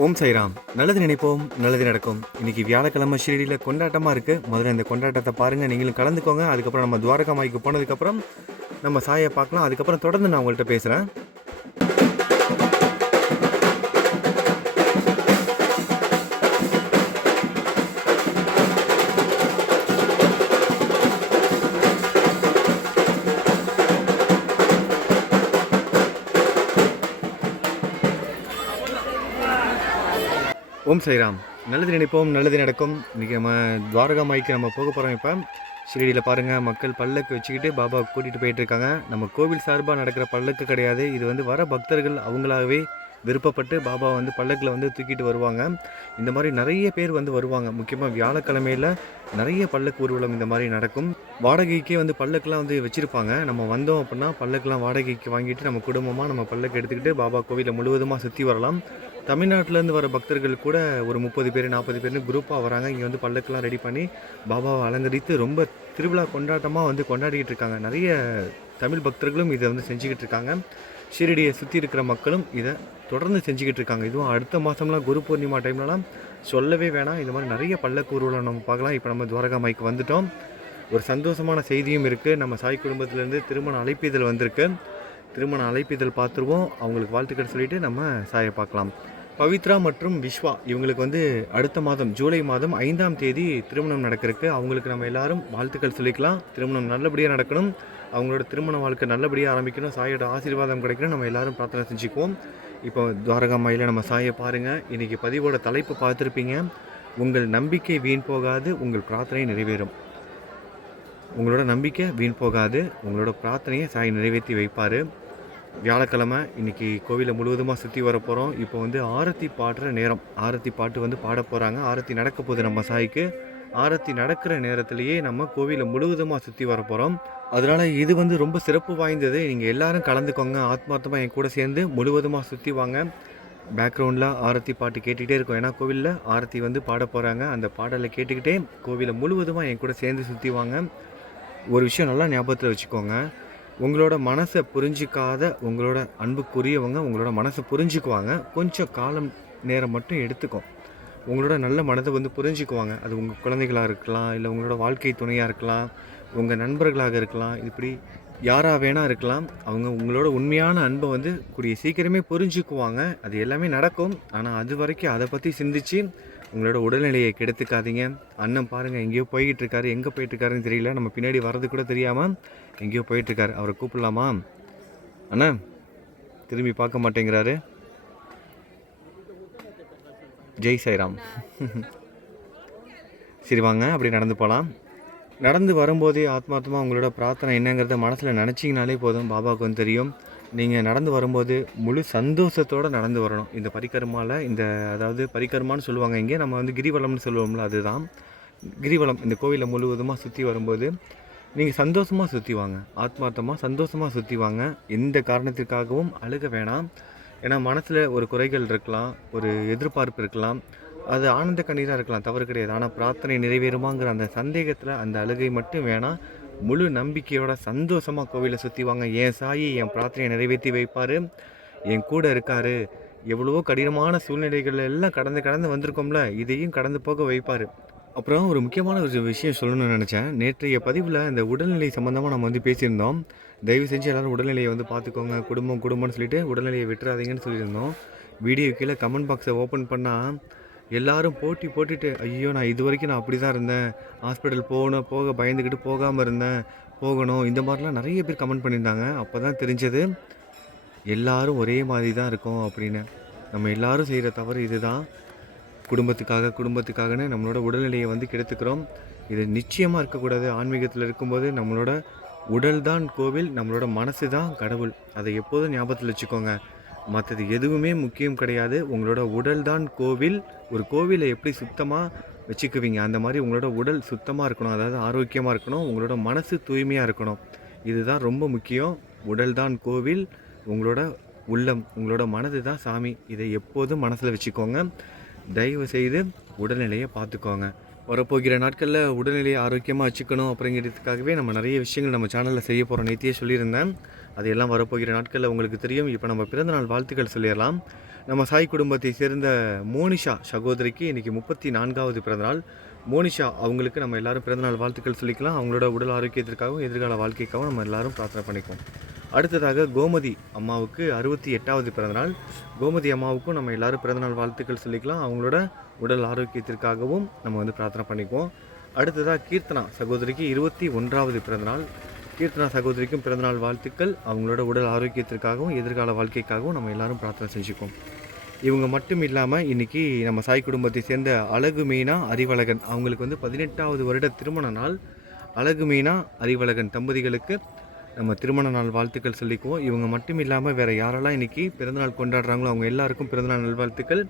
ஓம் சைராம். நல்லது நினைப்போம், நல்லது நடக்கும். இன்னைக்கு வியாழக்கிழமை ஷிரடியில் கொண்டாட்டமாக இருக்குது. முதல்ல இந்த கொண்டாட்டத்தை பாருங்கள், நீங்களும் கலந்துக்கோங்க. அதுக்கப்புறம் நம்ம துவாரகா மாய்க்கு போனதுக்கப்புறம் நம்ம சாயை பார்க்கலாம். அதுக்கப்புறம் தொடர்ந்து நான் உங்கள்கிட்ட பேசுகிறேன். ஓம் சைராம். நல்லது நினைப்போம், நல்லது நடக்கும். இன்றைக்கி நம்ம துவாரகா மாய்க்கு நம்ம போக போகிறோம். இப்போ ஷிரடியில் பாருங்கள், மக்கள் பல்லக்கு வச்சுக்கிட்டு பாபா கூட்டிகிட்டு போயிட்டுருக்காங்க. நம்ம கோவில் சார்பாக நடக்கிற பல்லக்கு கிடையாது. இது வந்து வர பக்தர்கள் அவங்களாகவே விருப்பப்பட்டு பாபா வந்து பல்லக்கில் வந்து தூக்கிட்டு வருவாங்க. இந்த மாதிரி நிறைய பேர் வந்து வருவாங்க. முக்கியமாக வியாழக்கிழமையில் நிறைய பல்லக்கு ஊர்வலம் இந்த மாதிரி நடக்கும். வாடகைக்கே வந்து பல்லக்கெலாம் வந்து வச்சுருப்பாங்க. நம்ம வந்தோம் அப்படின்னா பல்லக்கெலாம் வாடகைக்கு வாங்கிட்டு நம்ம குடும்பமாக நம்ம பல்லக்கு எடுத்துக்கிட்டு பாபா கோவிலை முழுவதுமாக சுற்றி வரலாம். தமிழ்நாட்டிலேருந்து வர பக்தர்கள் கூட ஒரு 30 பேர் 40 பேர்னு குரூப்பாக வராங்க. இங்கே வந்து பல்லக்கெலாம் ரெடி பண்ணி பாபாவை அலங்கரித்து ரொம்ப திருவிழா கொண்டாட்டமாக வந்து கொண்டாடிக்கிட்டு இருக்காங்க. நிறைய தமிழ் பக்தர்களும் இதை வந்து செஞ்சுக்கிட்டு இருக்காங்க. ஷிரடியை சுற்றி இருக்கிற மக்களும் இதை தொடர்ந்து செஞ்சுக்கிட்டு இருக்காங்க. இதுவும் அடுத்த மாதம்லாம் குரு பூர்ணிமா டைம்லலாம் சொல்லவே வேணாம். இந்த மாதிரி நிறைய பல்லக்கு ஊர்வலம் நம்ம பார்க்கலாம். இப்போ நம்ம துவாரகா மாய்க்கு வந்துட்டோம். ஒரு சந்தோஷமான செய்தியும் இருக்குது. நம்ம சாய் குடும்பத்திலேருந்து திருமண அழைப்பிதழ் வந்திருக்கு. திருமண அழைப்பிதழ் பார்த்துருவோம். அவங்களுக்கு வாழ்த்துக்கள் சொல்லிவிட்டு நம்ம சாயை பார்க்கலாம். பவித்ரா மற்றும் விஸ்வா இவங்களுக்கு வந்து அடுத்த மாதம் ஜூலை மாதம் 5ஆம் தேதி திருமணம் நடக்கிறதுக்கு. அவங்களுக்கு நம்ம எல்லாரும் வாழ்த்துக்கள் சொல்லிக்கலாம். திருமணம் நல்லபடியாக நடக்கணும், அவங்களோட திருமண வாழ்க்கை நல்லபடியாக ஆரம்பிக்கணும், சாயோட ஆசீர்வாதம் கிடைக்கணும். நம்ம எல்லாரும் பிரார்த்தனை செஞ்சுக்குவோம். இப்போ துவாரகா மாயில் நம்ம சாயை பாருங்கள். இன்றைக்கி பதிவோட தலைப்பு பார்த்துருப்பீங்க. உங்கள் நம்பிக்கை வீண் போகாது, உங்கள் பிரார்த்தனை நிறைவேறும். உங்களோட நம்பிக்கை வீண் போகாது, உங்களோட பிரார்த்தனையை சாய் நிறைவேற்றி வைப்பார். வியாழக்கிழமை இன்றைக்கி கோவிலை முழுவதுமாக சுற்றி வர போகிறோம். இப்போ வந்து ஆரத்தி பாடுற நேரம். ஆரத்தி பாட்டு வந்து பாட போகிறாங்க. ஆரத்தி நடக்க போகுது நம்ம சாய்க்கு. ஆரத்தி நடக்கிற நேரத்திலேயே நம்ம கோவிலை முழுவதுமாக சுற்றி வர போகிறோம். அதனால் இது வந்து ரொம்ப சிறப்பு வாய்ந்தது. நீங்கள் எல்லோரும் கலந்துக்கோங்க. ஆத்மார்த்தமாக என் கூட சேர்ந்து முழுவதுமாக சுற்றி வாங்க. பேக்ரவுண்டில் ஆரத்தி பாட்டு கேட்டுக்கிட்டே இருக்கும். ஏன்னா கோவிலில் ஆரத்தி வந்து பாட போகிறாங்க. அந்த பாடலை கேட்டுக்கிட்டே கோவிலை முழுவதுமாக என் கூட சேர்ந்து சுற்றி வாங்க. ஒரு விஷயம் நல்லா ஞாபகத்தில் வச்சுக்கோங்க. உங்களோட மனசை புரிஞ்சிக்காத உங்களோட அன்புக்குரியவங்க உங்களோட மனசை புரிஞ்சுக்குவாங்க. கொஞ்சம் காலம் நேரம் மட்டும் எடுத்துக்கும். உங்களோட நல்ல மனதை வந்து புரிஞ்சுக்குவாங்க. அது உங்கள் குழந்தைகளாக இருக்கலாம், இல்லை உங்களோட வாழ்க்கை துணையாக இருக்கலாம், உங்கள் நண்பர்களாக இருக்கலாம், இப்படி யாராக வேணா இருக்கலாம். அவங்க உங்களோட உண்மையான அன்பை வந்து கூடிய சீக்கிரமே புரிஞ்சுக்குவாங்க. அது எல்லாமே நடக்கும். ஆனால் அது வரைக்கும் அதை பற்றி சிந்திச்சு உங்களோட உடல்நிலையை கெடுத்துக்காதீங்க. அண்ணன் பாருங்கள், எங்கேயோ போய்கிட்டு இருக்காரு. எங்கே போயிட்டுருக்காருன்னு தெரியல. நம்ம பின்னாடி வர்றது கூட தெரியாமல் எங்கேயோ போயிட்டுருக்காரு. அவரை கூப்பிடலாமா? அண்ணா திரும்பி பார்க்க மாட்டேங்கிறாரு. ஜெய் சாய்ராம். சரி வாங்க, அப்படி நடந்து போகலாம். நடந்து வரும்போதே ஆத்மார்த்தமாக உங்களோட பிரார்த்தனை என்னங்கிறத மனசில் நினச்சிங்கனாலே போதும். பாபாவுக்கு வந்து தெரியும். நீங்கள் நடந்து வரும்போது முழு சந்தோஷத்தோடு நடந்து வரணும். இந்த பரிகர்மாவில் அதாவது பரிகர்மான்னு சொல்லுவாங்க. இங்கே நம்ம வந்து கிரிவலம்னு சொல்லுவோம்ல, அதுதான் கிரிவலம். இந்த கோவிலை முழுவதுமாக சுற்றி வரும்போது நீங்கள் சந்தோஷமாக சுற்றி வாங்க. ஆத்மார்த்தமாக சந்தோஷமாக சுற்றி வாங்க. எந்த காரணத்திற்காகவும் அழுக வேணாம். ஏன்னா மனசில் ஒரு குறைகள் இருக்கலாம், ஒரு எதிர்பார்ப்பு இருக்கலாம். அது ஆனந்த கண்ணீராக இருக்கலாம், தவறு கிடையாது. ஆனால் பிரார்த்தனை நிறைவேறுமாங்கிற அந்த சந்தேகத்தில் அந்த அழுகை மட்டும் வேணாம். முழு நம்பிக்கையோட சந்தோஷமாக கோவிலை சுற்றி வாங்க. என் சாயி என் பிரார்த்தனையை நிறைவேற்றி வைப்பார், என் கூட இருக்கார். எவ்வளவோ கடினமான சூழ்நிலைகள் எல்லாம் கடந்து வந்திருக்கோம்ல, இதையும் கடந்து போக வைப்பார். அப்புறம் ஒரு முக்கியமான ஒரு விஷயம் சொல்லணும்னு நினச்சேன். நேற்றைய பதிவில் இந்த உடல்நிலை சம்மந்தமாக நம்ம வந்து பேசியிருந்தோம். தயவு செஞ்சு எல்லோரும் உடல்நிலையை வந்து பார்த்துக்கோங்க. குடும்பம்னு சொல்லிட்டு உடல்நிலையை விட்டுறாதீங்கன்னு சொல்லியிருந்தோம். வீடியோ கீழே கமெண்ட் பாக்ஸை ஓப்பன் பண்ணால் எல்லோரும் போட்டுட்டு, ஐயோ நான் இது வரைக்கும் நான் அப்படி தான் இருந்தேன், ஹாஸ்பிட்டல் போக பயந்துக்கிட்டு போகாமல் இருந்தேன், போகணும், இந்த மாதிரிலாம் நிறைய பேர் கமெண்ட் பண்ணியிருந்தாங்க. அப்போ தான் தெரிஞ்சது எல்லோரும் ஒரே மாதிரி தான் இருக்கோம் அப்படின்னு. நம்ம எல்லோரும் செய்கிற தவறு இது தான். குடும்பத்துக்காகன்னு நம்மளோட உடல்நிலையை வந்து கெடுத்துக்கிறோம். இது நிச்சயமாக இருக்கக்கூடாது. ஆன்மீகத்தில் இருக்கும்போது நம்மளோட உடல் தான் கோவில், நம்மளோட மனசு தான் கடவுள். அதை எப்போதும் ஞாபகத்தில் வச்சுக்கோங்க. மற்றது எதுவுமே முக்கியம் கிடையாது. உங்களோட உடல் தான் கோவில். ஒரு கோவிலை எப்படி சுத்தமாக வச்சுக்குவீங்க, அந்த மாதிரி உங்களோட உடல் சுத்தமாக இருக்கணும், அதாவது ஆரோக்கியமாக இருக்கணும். உங்களோட மனசு தூய்மையாக இருக்கணும். இதுதான் ரொம்ப முக்கியம். உடல் தான் கோவில், உங்களோட உள்ளம், உங்களோட மனது தான் சாமி. இதை எப்போதும் மனசில் வச்சுக்கோங்க. தயவு செய்து உடல்நிலையை பார்த்துக்கோங்க. வரப்போகிற நாட்களில் உடல்நிலையை ஆரோக்கியமாக வச்சுக்கணும் அப்படிங்கிறதுக்காகவே நம்ம நிறைய விஷயங்கள் நம்ம சேனலில் செய்ய போகிறோம். நேத்தியே சொல்லியிருந்தேன். அதையெல்லாம் வரப்போகிற நாட்களில் உங்களுக்கு தெரியும். இப்போ நம்ம பிறந்தநாள் வாழ்த்துக்கள் சொல்லிடலாம். நம்ம சாய் குடும்பத்தை சேர்ந்த மோனிஷா சகோதரிக்கு இன்றைக்கி 34வது பிறந்தநாள். மோனிஷா அவங்களுக்கு நம்ம எல்லோரும் பிறந்தநாள் வாழ்த்துக்கள் சொல்லிக்கலாம். அவங்களோட உடல் ஆரோக்கியத்திற்காகவும் எதிர்கால வாழ்க்கைக்காகவும் நம்ம எல்லோரும் பிரார்த்தனை பண்ணிக்குவோம். அடுத்ததாக கோமதி அம்மாவுக்கு 68வது பிறந்தநாள். கோமதி அம்மாவுக்கும் நம்ம எல்லோரும் பிறந்தநாள் வாழ்த்துக்கள் சொல்லிக்கலாம். அவங்களோட உடல் ஆரோக்கியத்திற்காகவும் நம்ம பிரார்த்தனை பண்ணிக்குவோம். அடுத்ததாக கீர்த்தனா சகோதரிக்கு 21வது பிறந்தநாள். கீர்த்தனா சகோதரிக்கும் பிறந்தநாள் வாழ்த்துக்கள். அவங்களோட உடல் ஆரோக்கியத்திற்காகவும் எதிர்கால வாழ்க்கைக்காகவும் நம்ம எல்லோரும் பிரார்த்தனை செஞ்சுக்குவோம். இவங்க மட்டும் இல்லாமல் இன்றைக்கி நம்ம சாய் குடும்பத்தை சேர்ந்த அழகு மீனா அறிவழகன் அவங்களுக்கு 18வது வருட திருமண நாள். அழகு மீனா அறிவழகன் தம்பதிகளுக்கு நம்ம திருமண நாள் வாழ்த்துக்கள் சொல்லிக்குவோம். இவங்க மட்டும் இல்லாமல் வேறு யாரெல்லாம் இன்றைக்கி பிறந்தநாள் கொண்டாடுறாங்களோ அவங்க எல்லாருக்கும் பிறந்தநாள் நல்வாழ்த்துக்கள்.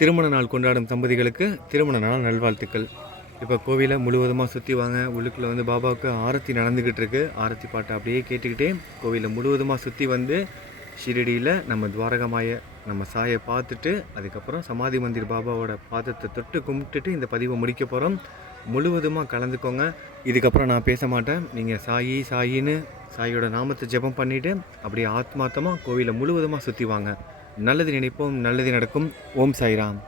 திருமண நாள் கொண்டாடும் தம்பதிகளுக்கு திருமண நாள் நல்வாழ்த்துக்கள். இப்போ கோவிலை முழுவதுமாக சுற்றி வாங்க. உள்ளுக்குள்ளே பாபாவுக்கு ஆரத்தி நடந்துக்கிட்டு இருக்குது. ஆரத்தி பாட்டை அப்படியே கேட்டுக்கிட்டே கோவிலை முழுவதுமாக சுற்றி வந்து ஷிரடியில் நம்ம துவாரகமாய நம்ம சாயை பார்த்துட்டு அதுக்கப்புறம் சமாதி மந்திர் பாபாவோட பாதத்தை தொட்டு கும்பிட்டுட்டு இந்த பதிவை முடிக்க போகிறோம். முழுவதுமாக கலந்துக்கோங்க. இதுக்கப்புறம் நான் பேச மாட்டேன். நீங்கள் சாயி சாயின்னு சாயோட நாமத்தை ஜெபம் பண்ணிவிட்டு அப்படியே ஆத்மார்த்தமாக கோவிலை முழுவதுமாக சுற்றி வாங்க. நல்லது நினைப்போம், நல்லது நடக்கும். ஓம் சாய்ராம்.